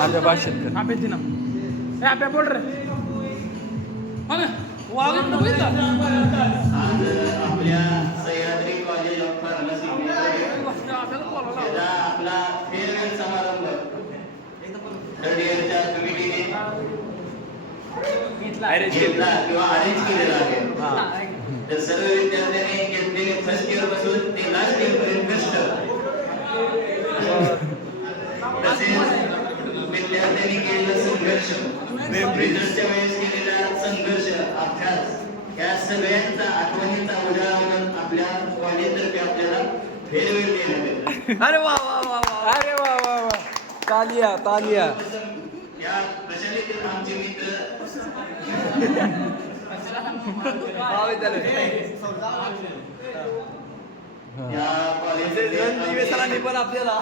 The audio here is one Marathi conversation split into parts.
आपल्या भाषेत आपे दिना ए आपे बोल रे मग वागून बघितला आज आपल्या सह्याद्री कॉलेज ऑफ फार्मसी आपला फेअरवेल समारंभ थर्ड इयरच्या कमिटीने घेतला किंवा अरेंज केलेला आहे. तर सर्व विद्यार्थ्यांनी घेतलेले फर्स्ट इयर पासून ते लास्ट इयर पर्यंत कष्ट तसेच विद्यार्थ्यांनी केलेला संघर्ष रिझल्टच्या वेळेस केलेला संघर्ष अभ्यास या सगळ्यांचा आठवणीचा उजाळा म्हणून आपल्या कॉलेजतर्फे आपल्याला फेअरवेल देण्यात येतो. अरे वा वा वा वा अरे वा वा वा तालिया तालिया. या प्रशालेतील आमचे मित्र या कॉलेजमध्ये सरांनी पण आपल्याला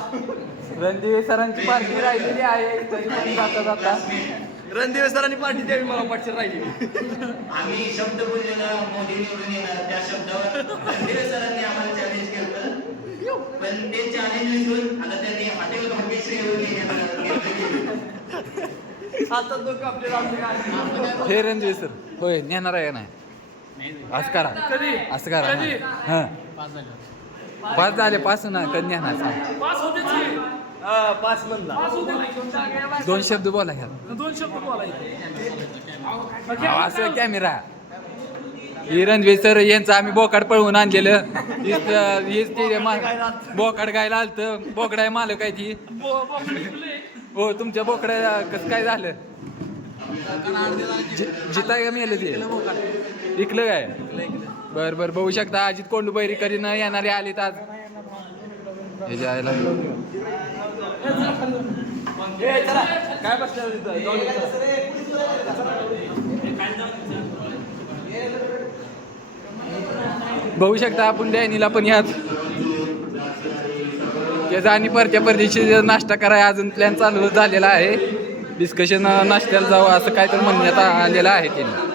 रणदिवे सरांची पार्टी राहिलेली आहे तरी पण जाता जाता रणदिवे सरांनी पार्टी द्यावी मला पाठची राहिली. आम्ही शब्द बोललेला मोदी निवडून येणार त्या शब्दावर रणदिवे सरांनी आम्हाला चॅलेंज केलं. पण ते चॅलेंज विसरून आता त्यांनी हॉटेल भाग्यश्री आता तो आपल्याला हे रणदिवे सर होय नेणार आहे नाही असं करा कधी असं करा कधी हां पाच झाले पाच ना कधी नेणार सांग. पास होतेच की पाच म्हणला पास होते दोन शब्द बोला घ्या. दोन शब्द बोलायचे असं कॅमेरा हे रणवीर सर यांचं आम्ही बोकाड पळवून आणलेलं हेच ते बोकाड गायला आलतं बोकडाय मालक आहे ती. हो तुमच्या बोकड्या कसं काय झालं जिताय का मेलं ते विकलं काय बर बर बघू शकता अजित कोंडू बैरीकरी न येणारे आलेत आज हे जायला काय बघू शकता आपण डॅनीला पण यात त्याचा आणि परत्या परदेशी नाश्ता करायला अजून प्लॅन चालू झालेला आहे. डिस्कशन नाश्त्याला जावं असं काय तर म्हणण्यात आलेलं आहे त्यांनी.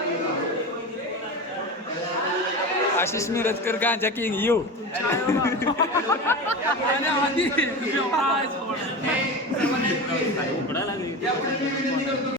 आशिष मिरजकर गांजा किंग येऊ